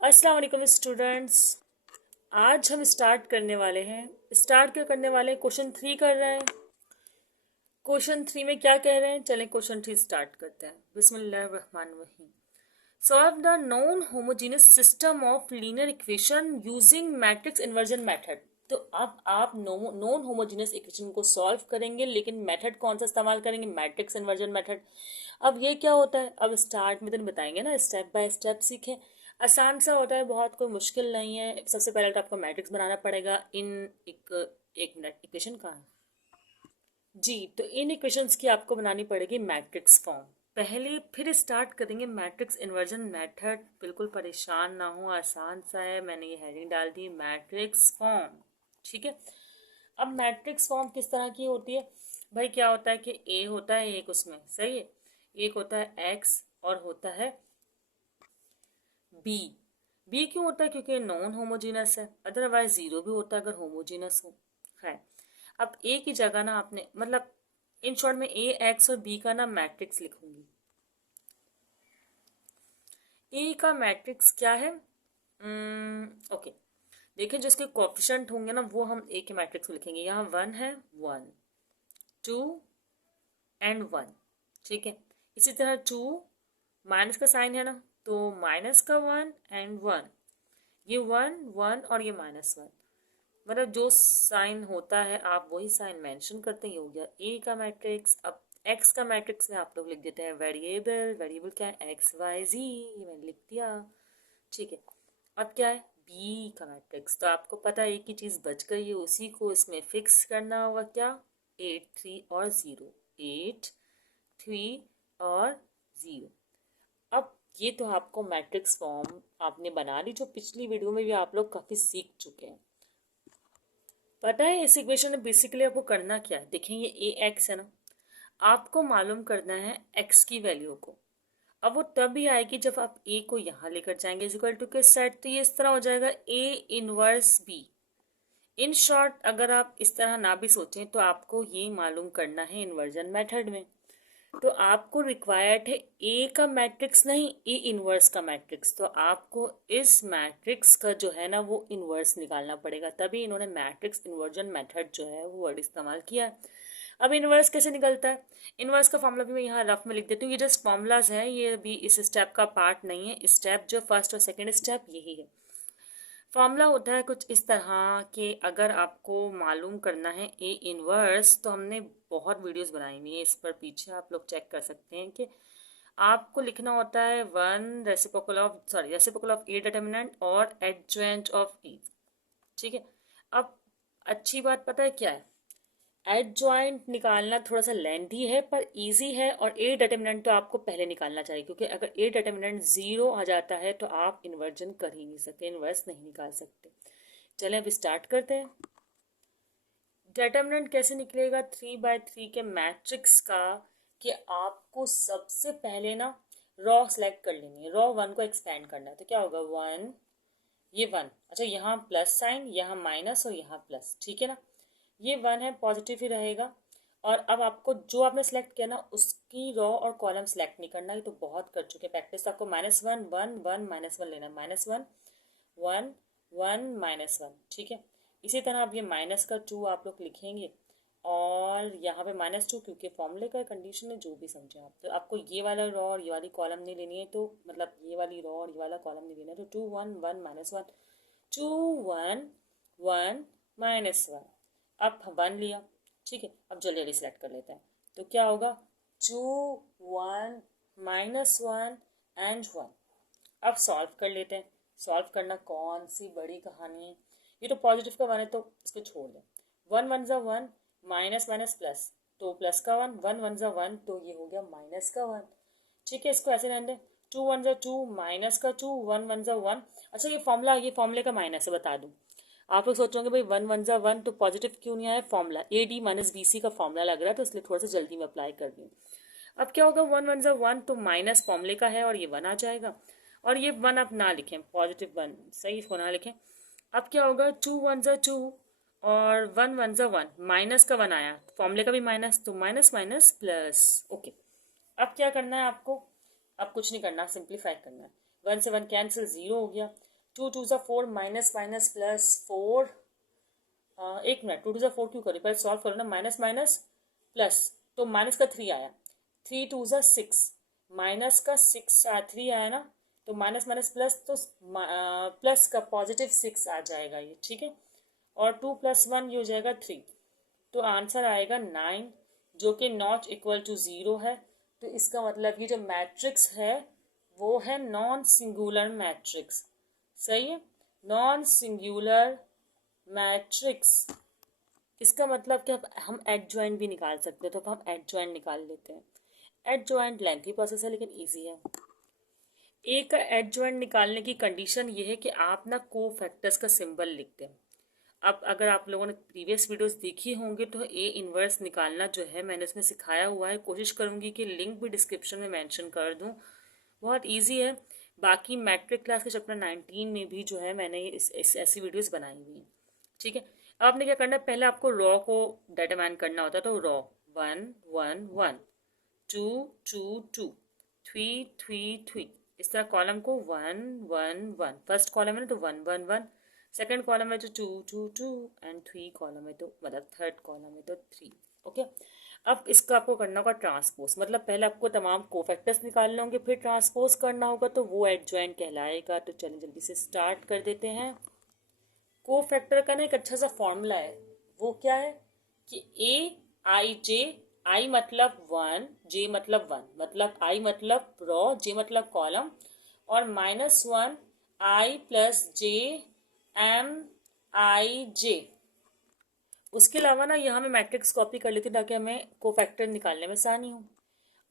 अस्सलाम वालेकुम स्टूडेंट्स। आज हम स्टार्ट करने वाले हैं। स्टार्ट क्या करने वाले हैं? क्वेश्चन 3 कर रहे हैं। क्वेश्चन 3 में क्या कह रहे हैं? चलें क्वेश्चन 3 स्टार्ट करते हैं। बिस्मिल्लाहिर्रहमानिर्रहीम। Solve the non homogeneous system of linear equation using matrix inversion method. तो अब आप नॉन होमोजेनियस इक्वेशन को सॉल्व करेंगे, लेकिन मेथड कौन सा इस्तेमाल करेंगे? Matrix inversion method. अब ये क्या होता है? अब स्टार्ट में तो नहीं बताएंगे ना, स्टेप बाय स्टेप सीखें। आसान सा होता है, बहुत कोई मुश्किल नहीं है। सबसे पहले तो आपको मैट्रिक्स बनाना पड़ेगा। एक मिनट, इक्वेशन कहाँ है जी? तो इन इक्वेशंस की आपको बनानी पड़ेगी मैट्रिक्स फॉर्म पहले, फिर स्टार्ट करेंगे मैट्रिक्स इन्वर्जन मेथड। बिल्कुल परेशान ना हो, आसान सा है। मैंने ये हेडिंग डाल दी, मैट्रिक्स फॉर्म। ठीक है। अब मैट्रिक्स फॉर्म किस तरह की होती है भाई? क्या होता है कि ए होता है एक, उसमें सही है, एक होता है एक्स और होता है बी। बी क्यों होता है? क्योंकि नॉन होमोजीनस है। अदरवाइज जीरो भी होता है अगर होमोजीनस हो। है। अब ए की जगह ना आपने, मतलब इन शॉर्ट में ए एक्स और बी का ना मैट्रिक्स लिखूंगी। ए का मैट्रिक्स क्या है? ओके। देखिए, जिसके कोफिशिएंट होंगे ना, वो हम ए के मैट्रिक्स में लिखेंगे। यहाँ 1 है, 1 2 एंड 1। ठीक है। इसी तरह 2 माइनस का साइन है ना, तो माइनस का 1 एंड 1। ये 1 1 और ये -1, मतलब जो साइन होता है आप वही साइन मेंशन करते हैं। ये हो गया ए का मैट्रिक्स। अब एक्स का मैट्रिक्स में आप लोग लिख देते हैं वेरिएबल। वेरिएबल क्या है? एक्स वाई जी, ये मैंने लिख दिया। ठीक है। अब क्या है? बी का मैट्रिक्स। तो आपको पता है एक ही चीज़ बच गई है, उसी को इसमें फिक्स करना होगा। क्या? 8 3 और 0, 8 3 और 0। अब ये तो आपको मैट्रिक्स फॉर्म आपने बना ली, जो पिछली वीडियो में भी आप लोग काफ़ी सीख चुके हैं। पता है इस इक्वेशन में बेसिकली आपको करना क्या है? देखें, ये ए एक्स है ना, आपको मालूम करना है एक्स की वैल्यू को। अब वो तब भी आएगी जब आप ए को यहाँ लेकर जाएंगे इक्वल टू के सेट। तो ये इस तरह हो जाएगा A inverse B. In short, अगर आप इस तरह ना भी सोचें तो आपको ये मालूम करना है इन्वर्जन मेथड में। तो आपको रिक्वायर्ड है ए का मैट्रिक्स, नहीं ए इनवर्स का मैट्रिक्स। तो आपको इस मैट्रिक्स का जो है ना वो इनवर्स निकालना पड़ेगा, तभी इन्होंने मैट्रिक्स इन्वर्जन मेथड जो है वो वर्ड इस्तेमाल किया है। अब इनवर्स कैसे निकलता है? इनवर्स का फॉर्मूला भी मैं यहाँ रफ में लिख देती हूँ। ये जस्ट फॉर्मूलाज है, ये भी इस स्टेप का पार्ट नहीं है। स्टेप जो फर्स्ट और सेकेंड स्टेप यही है। फॉर्मूला होता है कुछ इस तरह कि अगर आपको मालूम करना है ए इनवर्स, तो हमने बहुत वीडियोस बनाई हुई है इस पर, पीछे आप लोग चेक कर सकते हैं कि आपको लिखना होता है 1 रेसिप्रोकल ऑफ ए डिटर्मिनेंट और एडजॉइंट ऑफ ई। ठीक है। अब अच्छी बात पता है क्या है? एडजॉइंट निकालना थोड़ा सा लेंथी है पर इजी है, और ए डिटर्मिनेंट तो आपको पहले निकालना चाहिए, क्योंकि अगर ए डिटर्मिनेंट 0 आ जाता है तो आप इन्वर्जन कर ही नहीं सकते, इन्वर्स नहीं निकाल सकते। चलें अब स्टार्ट करते हैं। डिटर्मिनेंट कैसे निकलेगा 3/3 के मैट्रिक्स का? कि आपको सबसे पहले ना रॉ सेलेक्ट कर लेनी है, रॉ 1 को एक्सपेंड करना है। तो क्या होगा? 1, ये 1, अच्छा यहाँ प्लस साइन, यहाँ माइनस और यहाँ प्लस। ठीक है ना, ये 1 है, पॉजिटिव ही रहेगा। और अब आपको जो आपने सेलेक्ट किया ना उसकी रॉ और कॉलम सेलेक्ट नहीं करना, ये तो बहुत कर चुके प्रैक्टिस। तो आपको -1 1 1 -1 लेना, -1 1 1 -1। ठीक है। इसी तरह अब ये माइनस का 2 आप लोग लिखेंगे, और यहाँ पे -2, क्योंकि फॉर्मूले का कंडीशन है, जो भी समझे आप। तो आपको ये वाला रॉ और ये वाली कॉलम नहीं लेनी है, तो मतलब ये वाली रॉ और ये वाला कॉलम नहीं लेना है। तो 2 1 1 -1 2 1 1 -1। अब 1 लिया। ठीक है। अब जल्दी जल्दी सेलेक्ट कर लेते हैं। तो क्या होगा? 2 1 -1 एंड 1। अब सॉल्व कर लेते हैं। सॉल्व करना कौन सी बड़ी कहानी है? ये तो पॉजिटिव का 1 है तो इसको छोड़ दें। 1 1 ज़ा 1, माइनस माइनस प्लस, तो प्लस का 1, 1 1 ज़ा 1, तो ये हो गया माइनस का 1। ठीक है, इसको ऐसे रहने दें। 2 1 ज़ा 2, माइनस का 2, 1 1 ज़ा 1। अच्छा, ये फॉर्मूले का माइनस है, बता दूँ। आप लोग सोचोगे भाई 1 1 ज़ा 1 तो पॉजिटिव क्यों नहीं आया? Formula A D minus B C का फॉर्मूला लग रहा है, तो इसलिए थोड़ा सा जल्दी में अप्लाई कर दी। अब क्या होगा? 1 1 ज़ा 1 तो माइनस फॉर्मूले का है और ये 1 आ जाएगा। और ये 1 आप ना लिखें, पॉजिटिव 1 सही, इसको ना लिखें। अब क्या होगा? 2 1 ज़ा 2 और 1 1 ज़ा 1, माइनस का 1 आया, फॉर्मूले का भी माइनस, तो माइनस माइनस प्लस। ओके। अब क्या करना है आपको? अब कुछ नहीं करना, सिंप्लीफाई करना है। 1 से 1 कैंसिल, 0 हो गया। टू टू ज़ा four, minus minus plus four, एक मिनट, टू टू ज़ा फोर क्यों करी, पहले सॉल्व करो ना, माइनस माइनस प्लस, तो माइनस का थ्री आया, थ्री टू ज़ा सिक्स, माइनस का सिक्स थ्री आया ना, तो माइनस माइनस प्लस, तो प्लस का पॉजिटिव सिक्स आ जाएगा ये, ठीक है, और टू प्लस वन ये हो जाएगा थ्री, तो आंसर आएगा नाइन, जो कि नॉट इक्वल टू ज़ीरो है। तो इसका मतलब ये जो मैट्रिक्स है वो है नॉन सिंगुलर मैट्रिक्स, सही है, नॉन सिंगुलर मैट्रिक्स। इसका मतलब कि अब हम एडजॉइंट भी निकाल सकते हैं, तो अब हम एडजॉइंट निकाल लेते हैं। एडजॉइंट लेंथी प्रोसेस है लेकिन इजी है। ए का एडजॉइंट निकालने की कंडीशन ये है कि आप ना को फैक्टर्स का सिंबल लिखते हैं। अब अगर आप लोगों ने प्रीवियस वीडियोस देखी होंगे तो ए इनवर्स निकालना जो है मैंने इसमें सिखाया हुआ है, कोशिश करूंगी कि लिंक भी डिस्क्रिप्शन में मेंशन कर दूं, बहुत इजी है। बाकी मैट्रिक क्लास के चैप्टर 19 में भी जो है मैंने ऐसी वीडियोस बनाई हुई हैं, ठीक है। अब आपने क्या करना है, पहले आपको रॉ को डिटरमाइन करना होता है, तो row one one one, two two two, three three three, इस तरह कॉलम को one one one, first column है ना तो one one one, second column है तो two two two, and three column है तो मतलब थर्ड कॉलम है तो थ्री, ओके। अब इसका आपको करना होगा ट्रांसपोज, मतलब पहले आपको तमाम कोफैक्टर्स निकालने होंगे, फिर ट्रांसपोज करना होगा, तो वो एडजॉइंट कहलाएगा। तो चलिए जल्दी से स्टार्ट कर देते हैं। कोफैक्टर का ना एक अच्छा सा फॉर्मूला है, वो क्या है कि ए आई जे, आई मतलब वन, जे मतलब वन, मतलब आई मतलब रॉ, जे मतलब कॉलम, और माइनस वन आई प्लस जे एम आई जे। उसके अलावा ना यहाँ मैं मैट्रिक्स कॉपी कर लेती हूँ ताकि हमें कोफैक्टर निकालने में आसानी हो।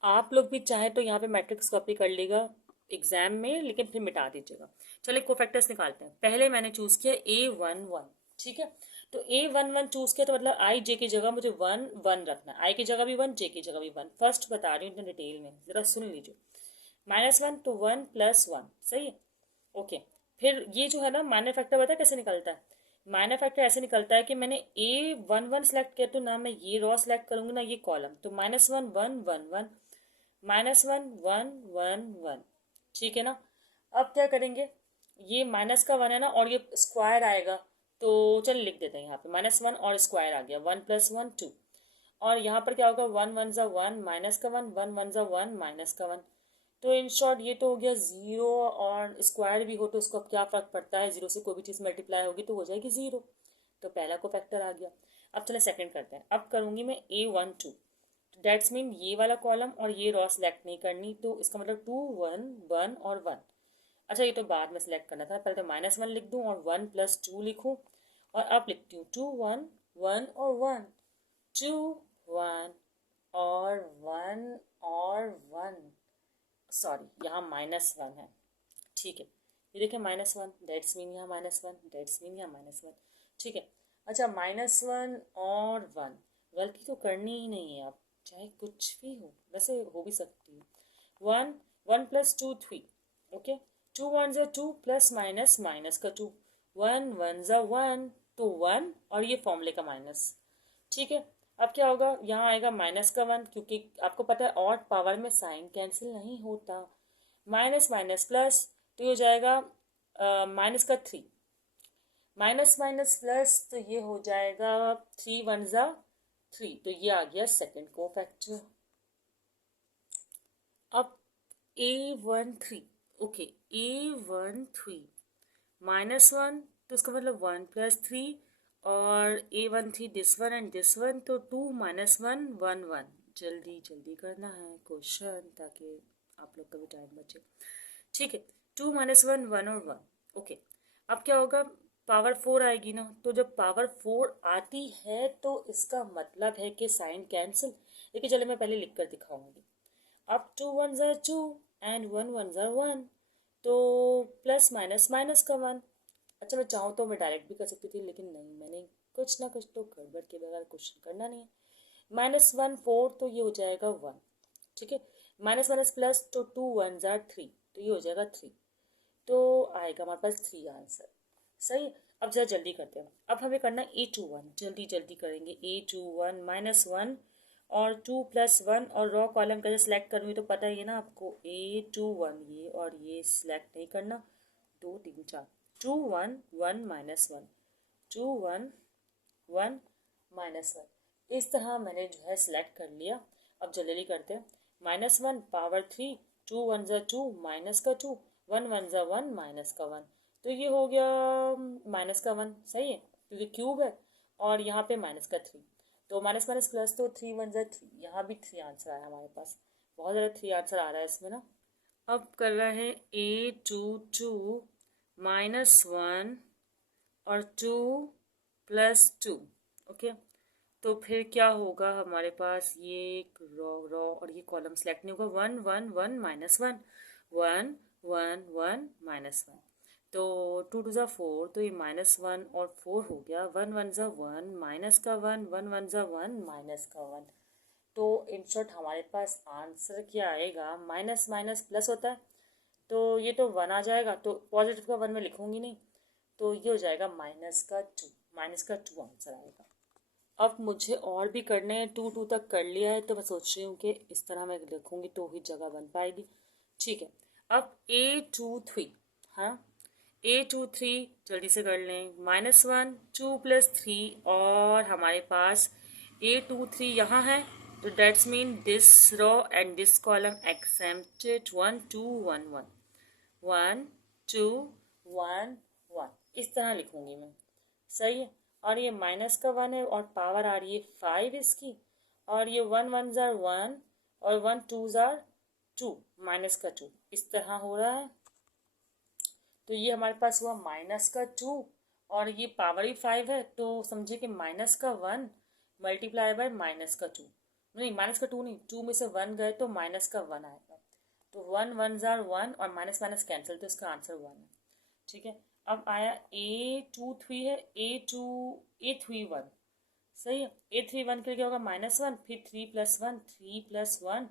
आप लोग भी चाहे तो यहाँ पे मैट्रिक्स कॉपी कर लेगा एग्जाम में, लेकिन फिर मिटा दीजिएगा। चलिए कोफैक्टर्स निकालते हैं। पहले मैंने चूज किया ए वन वन, ठीक है, तो ए वन वन चूज किया, तो मतलब आई जे की जगह मुझे वन वन रखना है, आई की जगह भी वन, जे की जगह भी वन। फर्स्ट बता रही हूँ इतना डिटेल में, जरा सुन लीजिए। माइनस वन तो वन प्लस वन, सही है, ओके। फिर ये जो है ना माइनर फैक्टर, पता है कैसे निकलता है? माइनर फैक्टर ऐसे निकलता है कि मैंने ए वन वन सेलेक्ट किया, तो ना मैं ये रॉ सेलेक्ट करूंगी ना ये कॉलम, तो minus one one one one, minus one one one one, ठीक है ना। अब क्या करेंगे, ये माइनस का वन है ना, और ये स्क्वायर आएगा, तो चलिए लिख देते हैं यहाँ पे माइनस वन और स्क्वायर आ गया, वन प्लस वन टू, और यहाँ पर क्या होगा, वन वन ज़ा वन, माइनस का वन, वन वन ज़ा वन, माइनस का वन। तो इन शॉर्ट ये तो हो गया जीरो, और स्क्वायर भी हो तो उसको अब क्या फ़र्क पड़ता है, जीरो से कोई भी चीज़ मल्टीप्लाई होगी तो हो जाएगी जीरो, तो पहला को फैक्टर आ गया। अब चले सेकंड करते हैं। अब करूँगी मैं ए वन टू, डेट्स मीन ये वाला कॉलम और ये रॉ सेलेक्ट नहीं करनी, तो इसका मतलब टू वन वन और वन। अच्छा ये तो बाद में सेलेक्ट करना था, पहले तो माइनस वन लिख दूँ और वन प्लस टू लिखूँ, और अब लिखती हूँ टू वन वन और वन, टू वन और वन और वन, सॉरी यहाँ माइनस वन है, ठीक है, ये देखिए माइनस वन, डेट्स मीन यहाँ माइनस वन, डेट्स मीन यहाँ माइनस वन, ठीक है। अच्छा माइनस वन और वन, गलती तो करनी ही नहीं है आप, चाहे कुछ भी हो, वैसे हो भी सकती है। One, one plus two three, okay, two one ज़ा टू प्लस माइनस माइनस का टू, वन वन ज़ा वन, तो वन और ये फॉर्मूले का माइनस, ठीक है। अब क्या होगा, यहाँ आएगा माइनस का वन, क्योंकि आपको पता है ऑड पावर में साइन कैंसिल नहीं होता, माइनस माइनस प्लस, तो ये हो जाएगा माइनस का थ्री, माइनस माइनस प्लस, तो ये हो जाएगा थ्री वन ज़ा थ्री, तो ये आ गया सेकेंड को फैक्टर। अब A one three, okay, A one three minus one, तो इसका मतलब वन प्लस थ्री, और A one three this one and this one, तो two minus one one one. जल्दी जल्दी करना है क्वेश्चन ताकि आप लोग का भी टाइम बचे, ठीक है। टू माइनस वन वन और वन, ओके। अब क्या होगा, पावर फोर आएगी ना, तो जब पावर फोर आती है तो इसका मतलब है कि साइन कैंसिल, लेकिन चलो मैं पहले लिख कर दिखाऊंगी। अब टू वन ज़ा टू एंड वन वन ज़ा वन, तो प्लस माइनस माइनस का वन। अच्छा मैं चाहूँ तो मैं डायरेक्ट भी कर सकती थी, लेकिन नहीं, मैंने कुछ ना कुछ तो गड़बड़ के बगैर क्वेश्चन करना नहीं है। माइनस वन फोर, तो ये हो जाएगा वन, ठीक है, माइनस माइनस प्लस, तो टू वन ज़ा थ्री, तो ये हो जाएगा थ्री, तो आएगा हमारे पास थ्री आंसर, सही। अब जरा जल्दी करते हैं, अब हमें करना है ए टू वन, जल्दी जल्दी करेंगे। ए टू वन माइनस वन और टू प्लस वन, और रॉ कॉलम कैसे सिलेक्ट करूँगी तो पता ही है ना आपको, ए टू वन ये और ये सिलेक्ट नहीं करना, दो तीन चार, 2 1 1 माइनस 1, 2 1 1 माइनस 1। इस तरह मैंने जो है सिलेक्ट कर लिया। अब जल्दी करते हैं। -1 पावर 3, 2 1 ज़ा 2 माइनस का 2, 1 1 ज़ा 1 माइनस का 1। तो ये हो गया माइनस का 1, सही है क्योंकि क्यूब है और यहाँ पे माइनस का 3। तो माइनस माइनस प्लस, तो 3 1 ज़ा 3, यहाँ भी 3 आंसर आया हमारे पास। बहुत ज़्यादा 3 आंसर आ रहा है इसमें ना। अब कर रहे हैं A2 2 -1 और 2 + 2। ओके, तो फिर क्या होगा हमारे पास, ये एक रो और ये कॉलम सेलेक्ट नहीं होगा। 1 1 1 -1, 1 1 1 -1। तो 2 2 ज़ा 4, तो ये -1 और 4 हो गया। 1 1 ज़ा 1 माइनस का 1, 1 1 ज़ा 1 माइनस का 1। तो इन शॉर्ट हमारे पास आंसर क्या आएगा, माइनस माइनस प्लस होता है तो ये तो 1 आ जाएगा, तो पॉजिटिव का 1 में लिखूंगी नहीं, तो ये हो जाएगा माइनस का 2, माइनस का 2 आंसर आएगा। अब मुझे और भी करने हैं, 2 2 तक कर लिया है, तो मैं सोच रही हूँ कि इस तरह मैं लिखूंगी तो ही जगह बन पाएगी। ठीक है, अब A2 3, हाँ A2 3 जल्दी से कर लें। -1 2 + 3 और हमारे पास A2 3 यहाँ है, तो that's mean this row and this column exempted 1 2 1 1 1 2 1 1। इस तरह लिखूंगी मैं, सही है। और ये माइनस का 1 है और पावर आ रही है 5 इसकी, और ये 1 1 ज़ार 1 और 1 2 ज़ार 2, माइनस का 2, इस तरह हो रहा है। तो ये हमारे पास हुआ माइनस का 2 और ये पावर ही 5 है, तो समझिए कि माइनस का 1 मल्टीप्लाई बाय माइनस का 2, नहीं माइनस का 2 नहीं, 2 में से 1 गए तो माइनस का 1 आएगा। तो 1 1 ज़ार 1 और माइनस माइनस कैंसिल, तो इसका आंसर 1 है। ठीक है, अब आया A2 3 है, A3 1, सही है। A3 1 के लिए क्या होगा, -1, फिर 3 + 1 3 + 1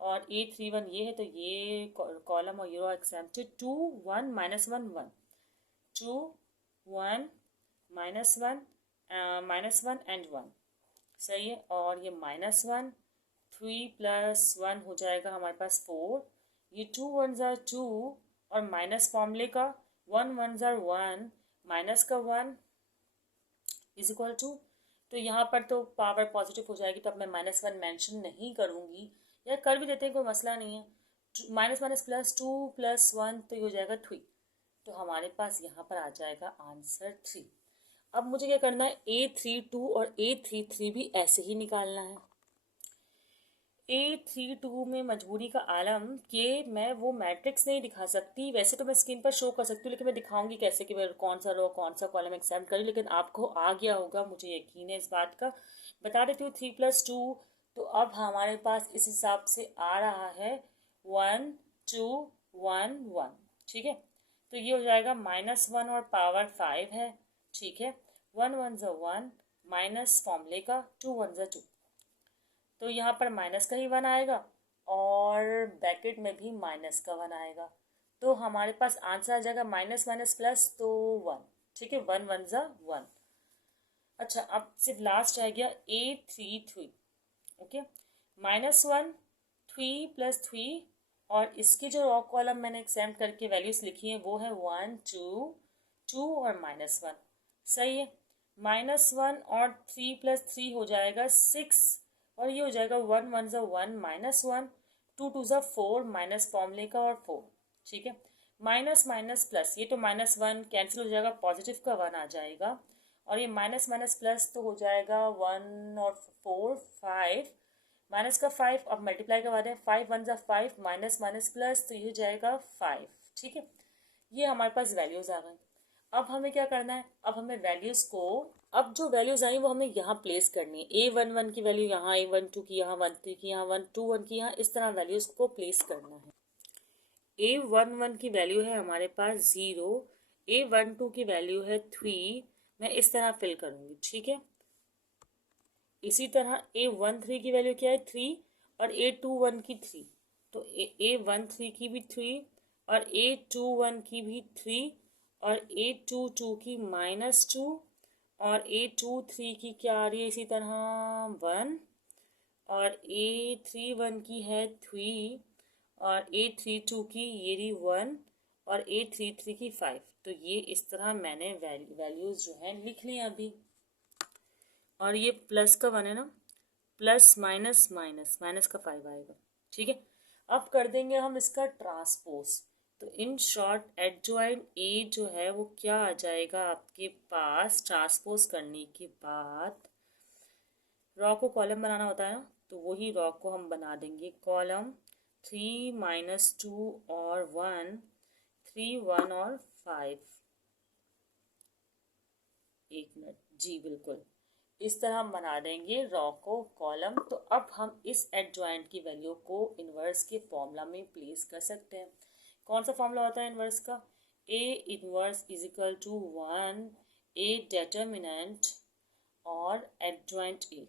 और A3 1 ये है, तो ये कॉलम और ये रो एक्सेम्प्टेड। 2 1 -1 1 2 1 -1 -1 एंड 1, सही है। और ये -1 3 + 1 हो जाएगा हमारे पास 4, ये 2 1 ज़ार 2 और माइनस फॉर्मूले का 1 1 ज़ार 1 माइनस का 1 इज इक्वल टू, तो यहाँ पर तो पावर पॉजिटिव हो जाएगी, तो अब मैं -1 मेंशन नहीं करूँगी, या कर भी देते हैं कोई मसला नहीं है। माइनस माइनस प्लस 2 + 1, तो ये हो जाएगा 3। तो हमारे पास यहाँ पर आ जाएगा आंसर 3। अब मुझे क्या करना है, A32 और A33 भी ऐसे ही निकालना है। A32 में मजबूरी का आलम कि मैं वो मैट्रिक्स नहीं दिखा सकती, वैसे तो मैं स्क्रीन पर शो कर सकती हूँ, लेकिन मैं दिखाऊंगी कैसे कि मैं कौन सा रो कौन सा कॉलम एक्सेप्ट करूँ, लेकिन आपको आ गया होगा, मुझे यकीन है इस बात का। बता देती हूँ 3 + 2, तो अब हमारे पास इस हिसाब से आ रहा है 1 2 1 1। ठीक है, तो ये हो जाएगा -1 और पावर 5 है। ठीक है, 1 1 ज़ा 1 माइनस फॉर्मूले का 2 1 ज़ा 2, तो यहाँ पर माइनस का ही 1 आएगा और ब्रैकेट में भी माइनस का 1 आएगा, तो हमारे पास आंसर आ जाएगा माइनस माइनस प्लस, तो 1। ठीक है, 1 1 ज़ा 1। अच्छा, अब सिर्फ लास्ट रह गया A33। ओके, -1 3 + 3 और इसकी जो रॉ कॉलम मैंने एक्सेप्ट करके वैल्यूज लिखी है वो है 1 2 2 और -1, सही है। -1 और 3 + 3 हो जाएगा 6 और ये हो जाएगा 1 1 ज़ा 1 -1 2 2 ज़ा 4 माइनस फॉर्मूले का और 4। ठीक है, माइनस माइनस प्लस, ये तो -1 कैंसिल हो जाएगा, पॉजिटिव का 1 आ जाएगा, और ये माइनस माइनस प्लस तो हो जाएगा 1 और 4 5, माइनस का 5, अब मल्टीप्लाई करवा दें, 5 1 ज़ा 5 माइनस माइनस प्लस, तो ये हो जाएगा 5। ठीक है, ये हमारे पास वैल्यूज आ गई। अब हमें क्या करना है, अब हमें वैल्यूज को, अब जो वैल्यूज आई वो हमें यहाँ प्लेस करनी है। A11 की वैल्यू यहाँ, A12 की यहाँ, 13 की यहाँ, 121 की यहाँ, इस तरह वैल्यूज को प्लेस करना है। A11 की वैल्यू है हमारे पास 0, A12 की वैल्यू है 3, मैं इस तरह फिल करूँगी। ठीक है, इसी तरह A13 की वैल्यू क्या है 3 और A21 की 3, तो A13 की भी 3 और A21 की भी 3 और A22 की -2 और A23 की क्या आ रही है इसी तरह 1 और A31 की है 3 और A32 की ये रही 1 और A33 की 5। तो ये इस तरह मैंने वैल्यूज़ जो है लिख ली अभी। और ये प्लस का 1 है ना, प्लस माइनस माइनस, माइनस का 5 आएगा। ठीक है, अब कर देंगे हम इसका ट्रांसपोज। तो इन शॉर्ट एडजॉइंट ए जो है वो क्या आ जाएगा आपके पास, ट्रांसपोज करने के बाद रॉ को कॉलम बनाना होता है ना, तो वही रॉ को हम बना देंगे कॉलम 3 माइनस 2 और 1, 3 1 और 5। एक मिनट जी, बिल्कुल इस तरह हम बना देंगे रॉ को कॉलम। तो अब हम इस एडजॉइंट की वैल्यू को इन्वर्स के फॉर्मूला में प्लेस कर सकते हैं। कौन सा फॉर्मूला होता है इन्वर्स का? A inverse is equal to 1 A determinant और एडजॉइंट ए।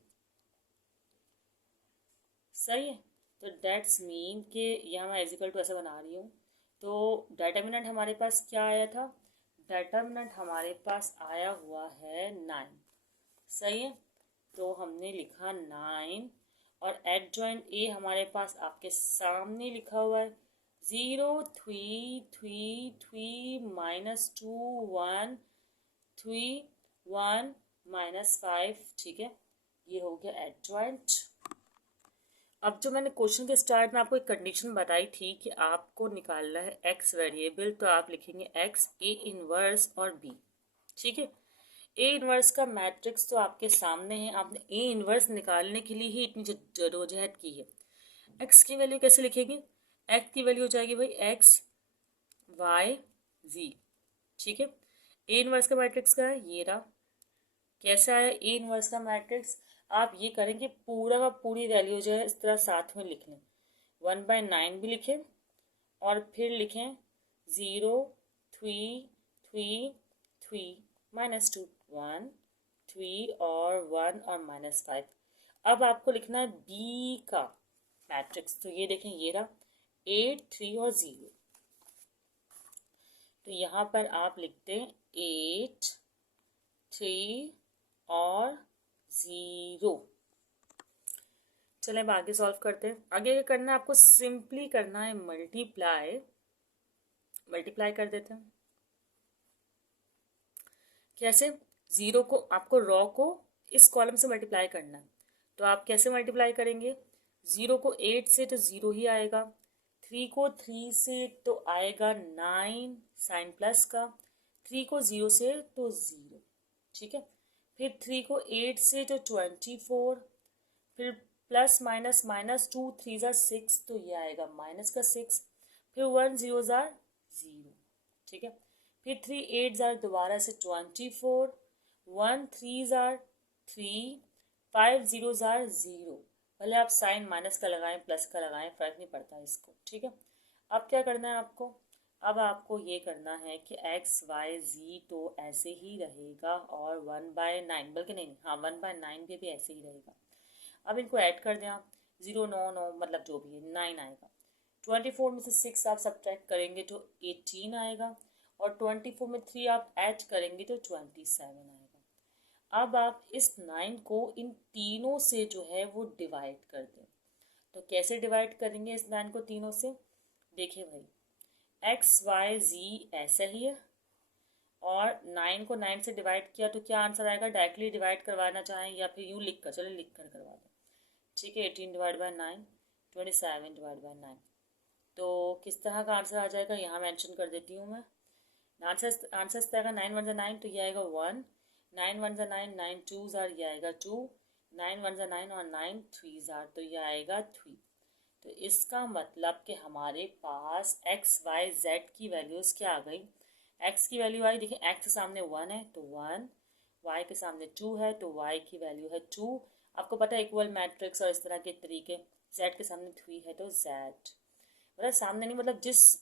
सही है, तो डेट्स मीन के यहाँ मैं इजिकल टू ऐसा बना रही हूँ। तो डेटर्मिनेंट हमारे पास क्या आया था? डेटर्मिनेंट हमारे पास आया हुआ है 9। सही है, तो हमने लिखा 9 और एडजॉइंट ए हमारे पास आपके सामने लिखा हुआ है 0 3 3 3 माइनस 2 1 3 1 माइनस 5। ठीक है, ये हो गया एडजॉइंट। अब जो मैंने क्वेश्चन के स्टार्ट में आपको एक कंडीशन बताई थी कि आपको निकालना है एक्स वेरिएबल, तो आप लिखेंगे एक्स ए इनवर्स और बी। ठीक है, ए इनवर्स का मैट्रिक्स तो आपके सामने है, आपने ए इनवर्स निकालने के लिए ही इतनी जदोजहद की है। एक्स की वैल्यू कैसे लिखेंगे? एक्स की वैल्यू हो जाएगी भाई एक्स वाई जी। ठीक है, ए इनवर्स का मैट्रिक्स का है ये रहा। कैसे आया ए इनवर्स का मैट्रिक्स? आप ये करेंगे पूरा का पूरी वैल्यू जो है इस तरह साथ में लिख लें। 1/9 भी लिखें और फिर लिखें 0 3 3 3 माइनस 2 1 3 और 1 और माइनस 5। अब आपको लिखना है बी का मैट्रिक्स। तो ये देखें ये रहा 8 3 और 0। तो यहाँ पर आप लिखते हैं 8 3 और 0। चलें अब आगे सॉल्व करते हैं। आगे क्या करना है आपको? सिंपली करना है मल्टीप्लाई। मल्टीप्लाई कर देते हैं। कैसे? 0 को आपको रॉ को इस कॉलम से मल्टीप्लाई करना है, तो आप कैसे मल्टीप्लाई करेंगे? 0 को 8 से तो 0 ही आएगा, 3 को 3 से तो आएगा 9 साइन प्लस का, 3 को 0 से तो 0। ठीक है, फिर 3 को 8 से तो 24, फिर प्लस माइनस माइनस 2 3 ज़ार 6 तो ये आएगा माइनस का 6, फिर 1 0 ज़ार 0। ठीक है, फिर 3 8 ज़ार दोबारा से 24, 1 3 ज़ार 3, 5 0 ज़ार 0। भले आप साइन माइनस का लगाएं प्लस का लगाएं, फ़र्क नहीं पड़ता इसको। ठीक है, अब क्या करना है आपको? अब आपको ये करना है कि एक्स वाई जी तो ऐसे ही रहेगा और 1/9, बल्कि नहीं, हाँ 1/9 भी ऐसे ही रहेगा। अब इनको ऐड कर दें आप, 0 9 9 मतलब जो भी है 9 आएगा। 24 में से 6 आप सब्ट्रैक्ट करेंगे तो 18 आएगा और 24 में 3 आप ऐड करेंगे तो 27 आएगा। अब आप इस 9 को इन तीनों से जो है वो डिवाइड कर दें। तो कैसे डिवाइड करेंगे इस 9 को तीनों से? देखिए भाई, एक्स वाई जी ऐसा ही है और 9 को 9 से डिवाइड किया तो क्या आंसर आएगा? डायरेक्टली डिवाइड करवाना चाहें या फिर यूँ लिख कर, चलो लिख कर करवा दें। ठीक है, 18 डिवाइड बाई 9, 27 डिवाइड बाई 9। तो किस तरह का आंसर आ जाएगा यहाँ मेंशन कर देती हूँ मैं। आंसर इस तरह का 9 1 9 तो ये आएगा 1, 9 1 9 9 2 ज़ार ये आएगा 2, 9 1 9 और 9 3 ज़ार तो ये आएगा 3। तो इसका मतलब कि हमारे पास एक्स वाई जेड की वैल्यूज़ क्या आ गई? एक्स की वैल्यू आई, देखिए एक्स के सामने 1 है तो 1, वाई के सामने 2 है तो वाई की वैल्यू है 2। आपको पता है इक्वल मैट्रिक्स और इस तरह के तरीके। जेड के सामने 3 है तो जेड, मतलब सामने नहीं, मतलब जिस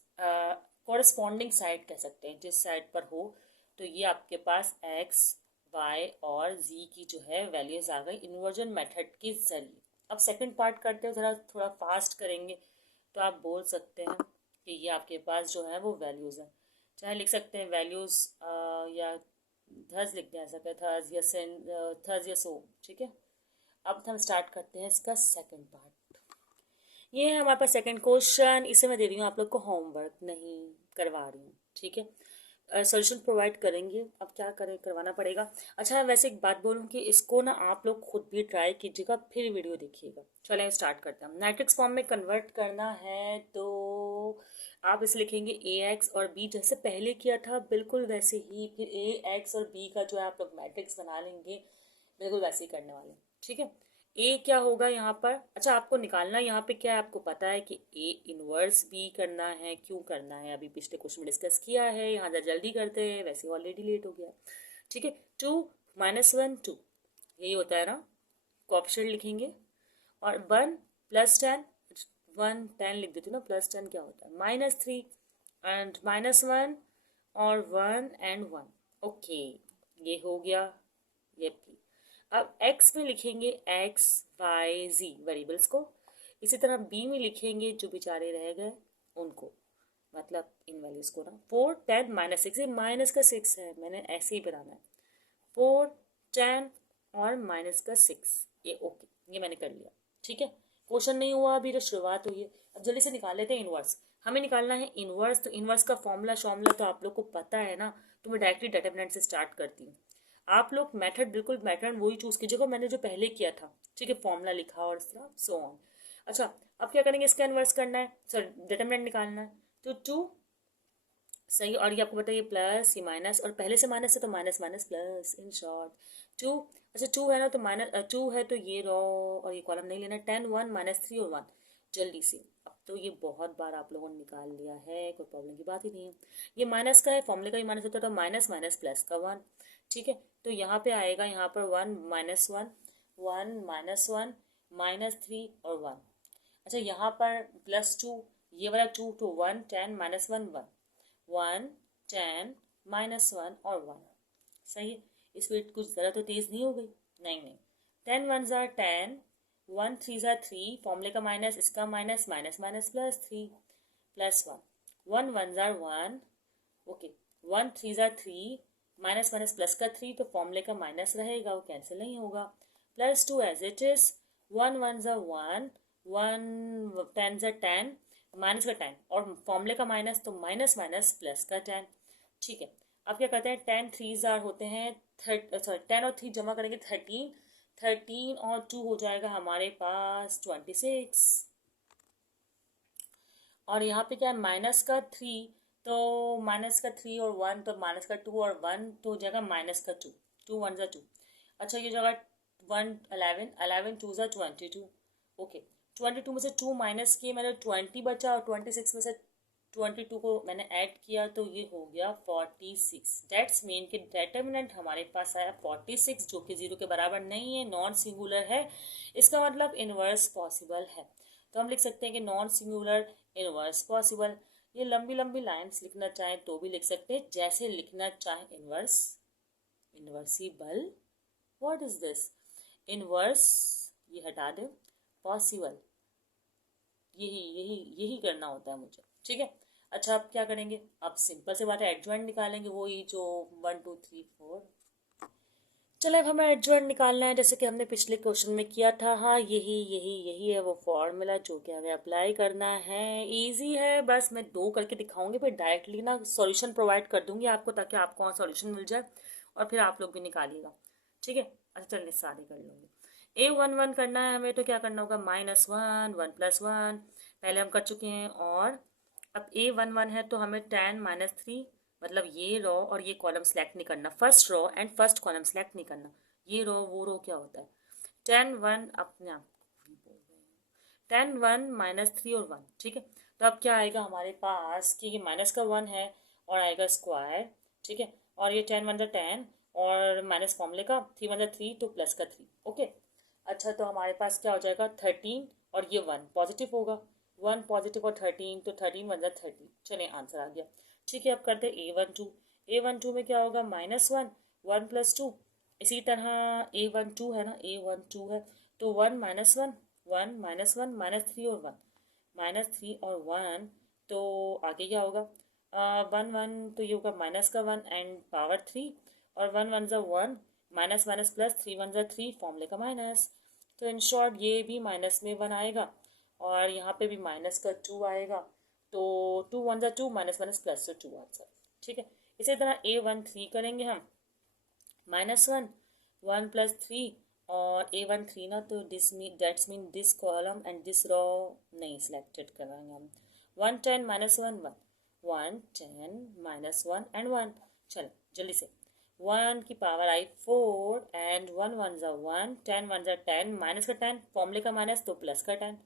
कॉरस्पॉन्डिंग साइड कह सकते हैं, जिस साइड पर हो। तो ये आपके पास एक्स वाई और जी की जो है वैल्यूज़ आ गई इन्वर्जन मेथड के जरिए। अब सेकंड पार्ट करते हैं, थोड़ा फास्ट करेंगे। तो आप बोल सकते हैं कि ये आपके पास जो है वो वैल्यूज़ हैं, चाहे लिख सकते हैं वैल्यूज़ या थर्स लिख दें, सकते थर्स या थर्स या सो। ठीक है, अब हम स्टार्ट करते हैं इसका सेकंड पार्ट। ये है हमारे पास सेकंड क्वेश्चन, इसे मैं दे रही हूँ आप लोग को होमवर्क, नहीं करवा रही हूँ। ठीक है, सोल्यूशन प्रोवाइड करेंगे। अब क्या करें, करवाना पड़ेगा। अच्छा वैसे एक बात बोलूँ कि इसको ना आप लोग खुद भी ट्राई कीजिएगा, फिर वीडियो देखिएगा। चलें स्टार्ट करते हैं। मैट्रिक्स फॉर्म में कन्वर्ट करना है तो आप इसे लिखेंगे ए एक्स और बी, जैसे पहले किया था बिल्कुल वैसे ही। फिर ए एक्स और बी का जो है आप लोग मैट्रिक्स बना लेंगे, बिल्कुल वैसे ही करने वाले। ठीक है, ए क्या होगा यहाँ पर। अच्छा आपको निकालना यहाँ पे क्या है, आपको पता है कि ए इनवर्स बी करना है। क्यों करना है अभी पिछले क्वेश्चन में डिस्कस किया है, यहाँ जल्दी करते हैं, वैसे ऑलरेडी लेट हो गया। ठीक है, 2 -1 2, यही होता है ना। कोएफिशिएंट लिखेंगे और 1 +10, 1 10 लिख देती हूँ ना, +10 क्या होता है -3 एंड -1 और 1 एंड 1। ओके ये हो गया, ये भी। अब x में लिखेंगे x y z वेरिएबल्स को, इसी तरह b में लिखेंगे जो बेचारे रह गए उनको, मतलब इन वैल्यूज को ना। 4 10 -6, ये माइनस का 6 है, मैंने ऐसे ही बनाना है। 4 10 और -6, ये ओके, ये मैंने कर लिया। ठीक है, क्वेश्चन नहीं हुआ अभी तो शुरुआत हुई है। अब जल्दी से निकाल लेते हैं इनवर्स। हमें निकालना है इनवर्स, तो इनवर्स का फॉर्मूला तो आप लोग को पता है ना, तो मैं डायरेक्टली डिटरमिनेंट से स्टार्ट करती हूँ। आप लोग मेथड बिल्कुल मेथड वही चूज कीजिएगा मैंने जो पहले किया था। ठीक है, फॉर्मूला लिखा और सो ऑन। अच्छा अब क्या करेंगे, इसका इनवर्स करना है, सॉरी डिटरमिनेंट निकालना है। तो 2 सही, और ये आपको बताइए प्लस ये माइनस, और पहले से माइनस है तो minus minus plus, in short 2। अच्छा 2 है ना, तो -2 है तो ये रो और ये कॉलम नहीं लेना। 10 1 -3 और 1, जल्दी से। अब तो ये बहुत बार आप लोगों ने निकाल लिया है, कोई प्रॉब्लम की बात ही नहीं है। ये माइनस का है, फॉर्मूले का ही माइनस होता है, तो माइनस माइनस प्लस का 1। ठीक है, तो यहाँ पे आएगा, यहाँ पर 1 -1 1 -1 -3 और 1। अच्छा यहाँ पर +2, ये वाला 2 तो 1 10 -1 1 1 10 -1 और 1। सही है, इस पर कुछ ज़रा तो तेज़ नहीं हो गई, नहीं नहीं। 10 1 ज़ा 10, 1 3 ज़ा 3, फॉर्मूले का माइनस, इसका माइनस, माइनस माइनस +3 +1 1 1 ज़ा 1, ओके 1 3 ज़ा 3, माइनस माइनस प्लस का 3, तो फॉर्मूले का माइनस रहेगा, वो कैंसिल नहीं होगा। +2 एज इट इज, 1 1 ज़ा 1, 1 10 ज़ा 10, माइनस का 10 और फॉर्मूले का माइनस, तो माइनस माइनस प्लस का 10। ठीक है, अब क्या करते हैं, 10 3 ज़ार होते हैं, सॉरी 10 और 3 जमा करेंगे 13, 13 और 2 हो जाएगा हमारे पास 26। और यहाँ पे क्या है, माइनस का 3, तो माइनस का 3 और 1, तो माइनस का 2 और 1, तो हो जाएगा माइनस का 2, 2 1 ज़ा 2। अच्छा ये जगह 1 11 11 2 ज़ा 22, ओके 22 में से 2 माइनस किए मैंने, 20 बचा, और 26 में से 22 को मैंने ऐड किया, तो ये हो गया 46। डेट्स मीन कि डेटर्मिनेंट हमारे पास आया 46, जो कि 0 के बराबर नहीं है, नॉन सिंगुलर है। इसका मतलब इनवर्स पॉसिबल है, तो हम लिख सकते हैं कि नॉन सिंगुलर इनवर्स पॉसिबल। ये लंबी लंबी लाइंस लिखना चाहें तो भी लिख सकते हैं, जैसे लिखना चाहें inverse, invertible, what is this, inverse ये हटा दे, पॉसिबल, यही यही यही करना होता है मुझे। ठीक है, अच्छा अब क्या करेंगे, अब सिंपल से बात है, एडजॉइंट निकालेंगे, वही जो 1 2 3 4। चलो अब हमें एडजॉइंट निकालना है, जैसे कि हमने पिछले क्वेश्चन में किया था। हाँ यही यही यही है वो फॉर्मूला जो कि हमें अप्लाई करना है। इजी है, बस मैं 2 करके दिखाऊंगी, फिर डायरेक्टली ना सॉल्यूशन प्रोवाइड कर दूंगी आपको, ताकि आपको वहाँ सॉल्यूशन मिल जाए और फिर आप लोग भी निकालिएगा। ठीक है, अच्छा चलिए सारे कर लूँगी। A11 करना है हमें, तो क्या करना होगा, -1 1 + 1 पहले हम कर चुके हैं, और अब A11 है तो हमें 10 -3, मतलब ये रो और ये कॉलम सेलेक्ट नहीं करना, first row and first column select नहीं करना, ये रो वो रो क्या होता है। 10 1 अपने आप 10 1 -3 और 1। ठीक है, तो अब क्या आएगा हमारे पास कि ये माइनस का 1 है और आएगा स्क्वायर। ठीक है, और ये 10 1 10 और माइनस फॉर्मूले का 3 1 3, तो प्लस का 3। ओके, अच्छा तो हमारे पास क्या हो जाएगा 13, और ये 1 पॉजिटिव होगा, 1 पॉजिटिव और 13, तो 13 1 30। चलिए आंसर आ गया। ठीक है, अब करते हैं A12 में क्या होगा, -1 1 + 2, इसी तरह A12 है ना, A12 है तो 1 -1 1 -1 -3 और 1 -3 और 1, तो आगे क्या होगा, 1 1, तो ये होगा माइनस का 1 एंड पावर 3, और 1 1 ज़ा 1, माइनस माइनस प्लस, 3 1 ज़ा 3, फॉर्मूले का माइनस, तो इन शॉर्ट ये भी माइनस में 1 आएगा, और यहाँ पे भी माइनस का 2 आएगा, तो 2 1 ज़ा 2, माइनस माइनस प्लस, तो 2 आंसर। ठीक है, इसी तरह A13 करेंगे हम, -1, 1 + 3, और A13 ना, तो that's mean this column and this row नहीं सिलेक्टेड कराएंगे हम। 1 10 -1 1, 1 10 -1 एंड 1। चलो जल्दी से, 1 की पावर आई 4 एंड 1 1 ज़ा 1, 10 1 ज़ा 10, माइनस का 10, फॉर्मूले का माइनस तो प्लस का 10,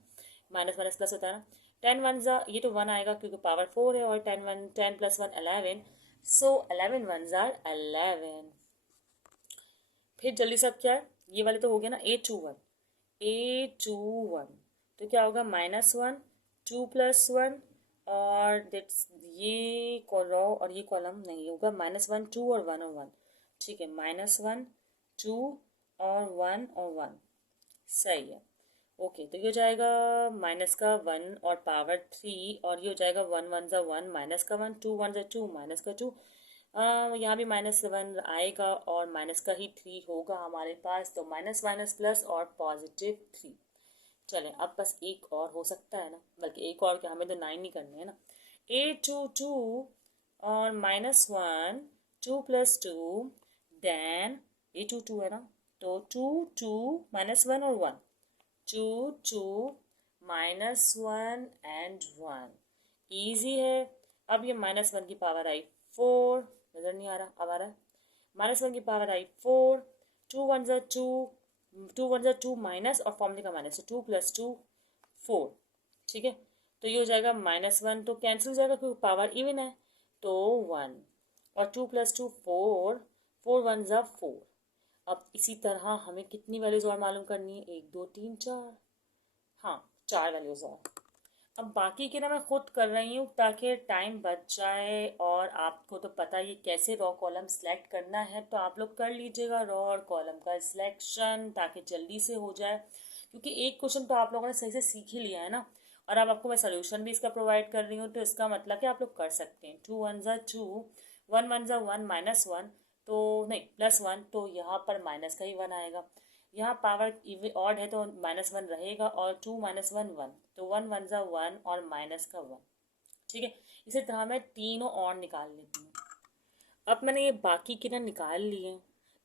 माइनस माइनस प्लस होता है ना। 10 1 ज़ा, ये तो 1 आएगा क्योंकि पावर 4 है, और 10 + 1 11, सो 11 1 ज़ा 11। फिर जल्दी से, अब क्या है, ये वाले तो हो गया ना, A21, A21, तो क्या होगा, -1, 2 + 1, और दैट्स ये रो और ये कॉलम नहीं होगा, -1 2 और 1 और 1, ठीक है, -1 2 और 1 और 1, सही है। ओके, तो ये हो जाएगा माइनस का 1 और पावर 3, और ये हो जाएगा 1 1 ज़ा 1, माइनस का 1, 2 1 ज़ा 2, माइनस का 2, यहाँ भी -1 आएगा और माइनस का ही 3 होगा हमारे पास, तो माइनस माइनस प्लस और +3। चलें, अब बस एक और हो सकता है ना, बल्कि एक और क्या, हमें तो 9 ही करने हैं ना। A22 और -1, 2 + 2, देन A22 है ना, तो 2 2 -1 और 1, 2 2 -1 एंड 1, ईजी है। अब ये -1 की पावर आई 4, नजर नहीं आ रहा, अब आ रहा है, -1 की पावर आई 4, 2 1 ज़ा 2, 2 1 ज़ा 2 माइनस और फॉर्मूले का माइनस, 2 + 2 4, ठीक है। तो ये हो जाएगा -1 तो कैंसिल हो जाएगा क्योंकि पावर इवन है, तो 1, और 2 + 2 4, 4 1 ज़ा 4। अब इसी तरह हमें कितनी वैल्यूज और मालूम करनी है, 1 2 3 4, हाँ 4 वैल्यूज और। अब बाकी के ना मैं खुद कर रही हूँ ताकि टाइम बच जाए, और आपको तो पता ही कैसे रो कॉलम सेलेक्ट करना है, तो आप लोग कर लीजिएगा रो और कॉलम का सिलेक्शन ताकि जल्दी से हो जाए, क्योंकि एक क्वेश्चन तो आप लोगों ने सही से सीख ही लिया है ना, और अब आपको मैं सोल्यूशन भी इसका प्रोवाइड कर रही हूँ, तो इसका मतलब कि आप लोग कर सकते हैं। 2 1 ज़ा 2, 1 1 ज़ा 1, -1, तो नहीं +1, तो यहाँ पर माइनस का ही 1 आएगा, यहाँ पावर ऑड है तो -1 रहेगा, और 2 -1 1, तो 1 1 ज़ा 1 और माइनस का 1, ठीक है। इसी तरह मैं तीनों और निकाल लेती हूँ। अब मैंने ये बाकी के ना निकाल लिए हैं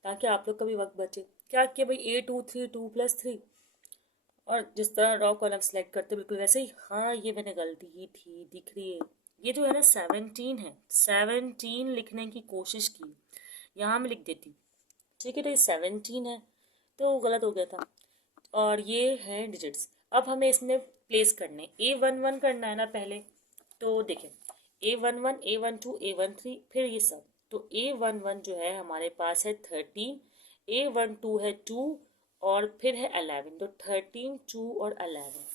ताकि आप लोग का भी वक्त बचे। क्या किया भाई, A23 2 + 3, और जिस तरह रॉ कॉलम सेलेक्ट करते बिल्कुल वैसे ही। हाँ, ये मैंने गलती की थी, दिख रही है, ये जो है ना 17 है, 17 लिखने की कोशिश की, यहाँ मैं लिख देती, ठीक है, तो ये 17 है, तो गलत हो गया था। और ये है डिजिट्स, अब हमें इसमें प्लेस करने, A11 करना है ना पहले, तो देखें A11 A12 A13 फिर ये सब, तो A11 जो है हमारे पास है 13, A12 है 2, और फिर है 11, तो 13 2 और 11,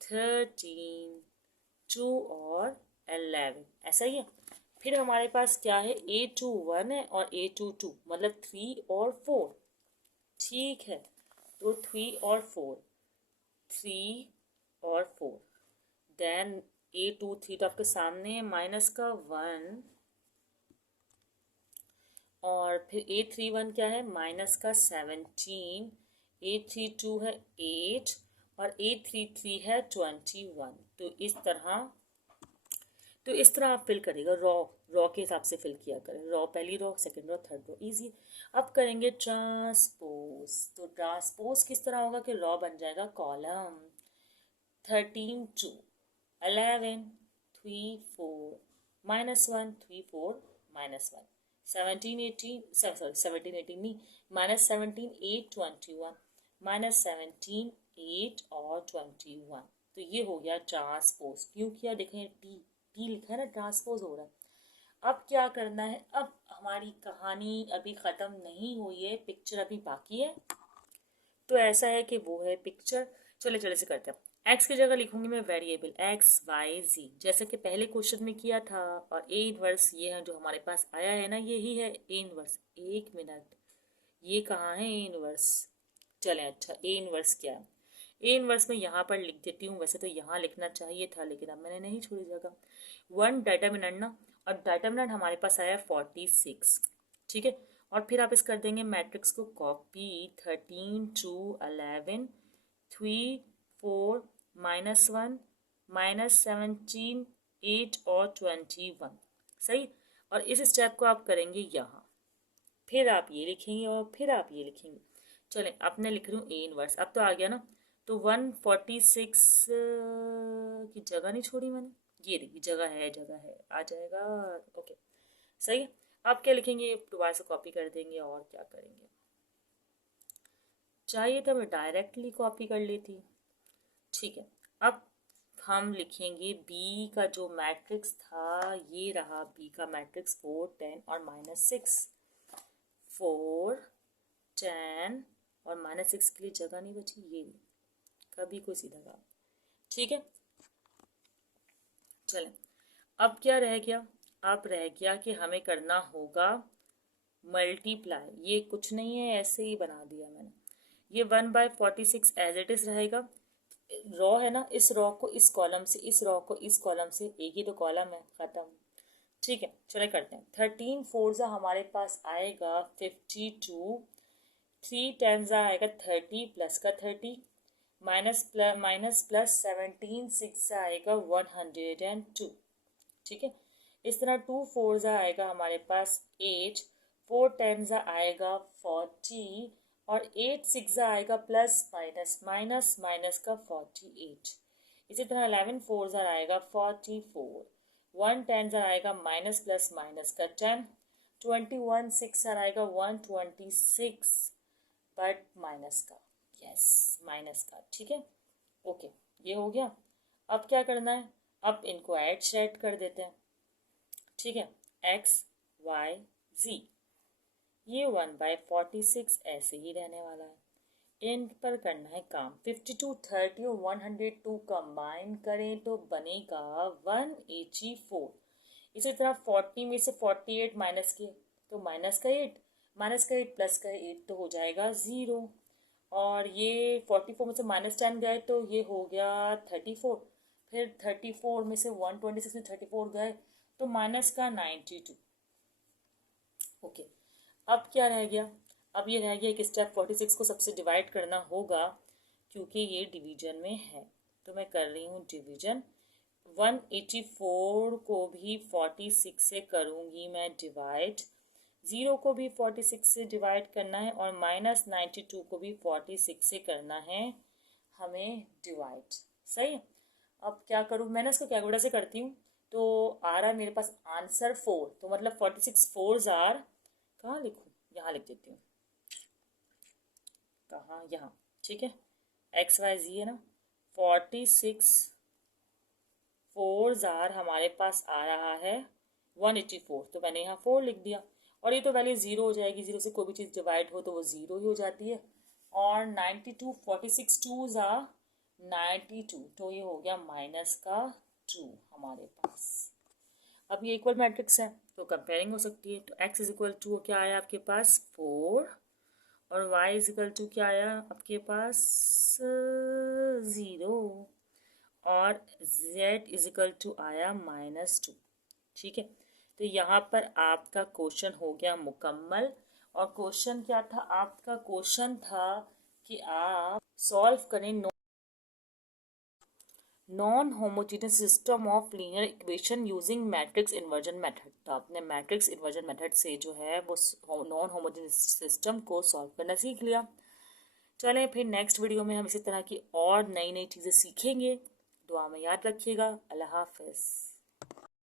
13 2 और 11, ऐसा ही है। फिर हमारे पास क्या है, A21 है और A22, मतलब 3 और 4, ठीक है, तो 3 और 4, 3 और 4, देन A23 तो आपके सामने है, माइनस का 1, और फिर A31 क्या है, माइनस का 17, A32 है 8, और A33 है 21, तो इस तरह आप फिल करिएगा, रॉ के हिसाब से फिल किया करें, रॉ पहली row, second row, third row, easy. अब करेंगे ट्रांसपोज, तो ट्रांसपोज किस तरह होगा कि रॉ बन जाएगा कॉलम, 13 2, 11 3 4, -1 3 4, -1, 17 18, सॉरी 17 18 नहीं, -17 8 21, -17 8 और 21, तो ये हो गया ट्रांसपोज। क्यों किया, देखें टी लिखा है ना, ट्रांसपोज हो रहा है। अब क्या करना है, अब हमारी कहानी अभी ख़त्म नहीं हुई है, पिक्चर अभी बाकी है, तो ऐसा है कि वो है पिक्चर। चले चले से करते हैं, एक्स की जगह लिखूंगी मैं वेरिएबल एक्स वाई जी, जैसे कि पहले क्वेश्चन में किया था, और ए इनवर्स ये है जो हमारे पास आया है ना, यही है ए इनवर्स। एक मिनट, ये कहाँ है ए इनवर्स, चलें अच्छा, ए इनवर्स क्या है, ए इनवर्स में यहाँ पर लिख देती हूँ, वैसे तो यहाँ लिखना चाहिए था लेकिन अब मैंने नहीं छोड़ी जगह। 1 डिटर्मिनेंट ना, और डिटर्मिनेंट हमारे पास आया 46, ठीक है, और फिर आप इस कर देंगे मैट्रिक्स को कॉपी, 13 2 11 3 4 -1 -17 8 और 21, सही। और इस स्टेप को आप करेंगे यहाँ, फिर आप ये लिखेंगे और फिर आप ये लिखेंगे। चलें, अब मैं लिख रही हूँ ए इनवर्स, अब तो आ गया ना। तो 146 की जगह नहीं छोड़ी मैंने, ये देखिए जगह है, आ जाएगा। ओके, सही है। अब क्या लिखेंगे, दोबारा से कॉपी कर देंगे और क्या करेंगे। चाहिए था मैं डायरेक्टली कॉपी कर लेती। ठीक है, अब हम लिखेंगे बी का जो मैट्रिक्स था, ये रहा बी का मैट्रिक्स 4 10 और -6। 4 10 और -6 के लिए जगह नहीं बची, ये कभी कोई सीधा काम। ठीक है, चलें, अब क्या रह गया, अब रह गया कि हमें करना होगा मल्टीप्लाई। ये कुछ नहीं है, ऐसे ही बना दिया मैंने। ये 1/46 एज इट इज रहेगा। रॉ है ना, इस रॉ को इस कॉलम से, इस रॉ को इस कॉलम से, एक ही तो कॉलम है, खत्म। ठीक है, चले करते हैं। 13 4 हमारे पास आएगा 52, 3 10 आएगा 30 प्लस का 30, माइनस प्लस 17 6 आएगा 102। ठीक है, इस तरह 2 4 आएगा हमारे पास 8, 4 10 आएगा 40 और 8 6 आएगा प्लस माइनस माइनस का 48। इसी तरह 11 4 आएगा 44, 1 10 आएगा माइनस प्लस माइनस का 10, 21 6 आएगा 126 बट माइनस का, यस माइनस का। ठीक है, ओके, ये हो गया। अब क्या करना है, अब इनको ऐड शेड कर देते हैं। ठीक है, x y z, ये 1/46 ऐसे ही रहने वाला है। इन पर करना है काम। 52 30 और 102 कंबाइन करें तो बनेगा 184। इसी तरह 40 में से 48 माइनस किए तो माइनस का 8 प्लस का 8 तो हो जाएगा 0। और ये 44 में से -10 गए तो ये हो गया 34। फिर 34 में से 126 में 34 गए तो माइनस का 92। ओके, अब क्या रह गया, अब ये रह गया कि स्टेप 46 को सबसे डिवाइड करना होगा, क्योंकि ये डिवीजन में है। तो मैं कर रही हूँ डिवीजन। 184 को भी 46 से करूँगी मैं डिवाइड, 0 को भी 46 से डिवाइड करना है और -92 को भी 46 से करना है हमें डिवाइड। सही है, अब क्या करूँ, मैंने इसको कैलकुलेटर से करती हूँ तो आ रहा है मेरे पास आंसर 4। तो मतलब 46 4 आर, कहाँ लिखूँ, यहाँ लिख देती हूँ, कहाँ, यहाँ। ठीक है, एक्स वाई जी है ना, 46 4 आर हमारे पास आ रहा है 184। तो मैंने यहाँ 4 लिख दिया और ये तो वैल्यू 0 हो जाएगी, 0 से कोई भी चीज़ डिवाइड हो तो वो 0 ही हो जाती है। और 92 46 2 आर 92, तो ये हो गया माइनस का 2 हमारे पास। अब ये इक्वल मैट्रिक्स है तो कंपेयरिंग हो सकती है। तो x इज इक्वल टू क्या आया आपके पास 4 और y इज इक्वल टू क्या आया आपके पास 0 और z इज इक्वल टू आया -2। ठीक है, तो यहाँ पर आपका क्वेश्चन हो गया मुकम्मल। और क्वेश्चन क्या था आपका, क्वेश्चन था कि आप सॉल्व करें non homogeneous system of linear equation using matrix inversion method. तो आपने मैट्रिक्स इन्वर्जन मेथड से जो है वो नॉन होमोजीनियस सिस्टम को सॉल्व करना सीख लिया। चलें, फिर नेक्स्ट वीडियो में हम इसी तरह की और नई नई चीज़ें सीखेंगे। दुआ में याद रखिएगा। अल्लाह हाफ़िज़।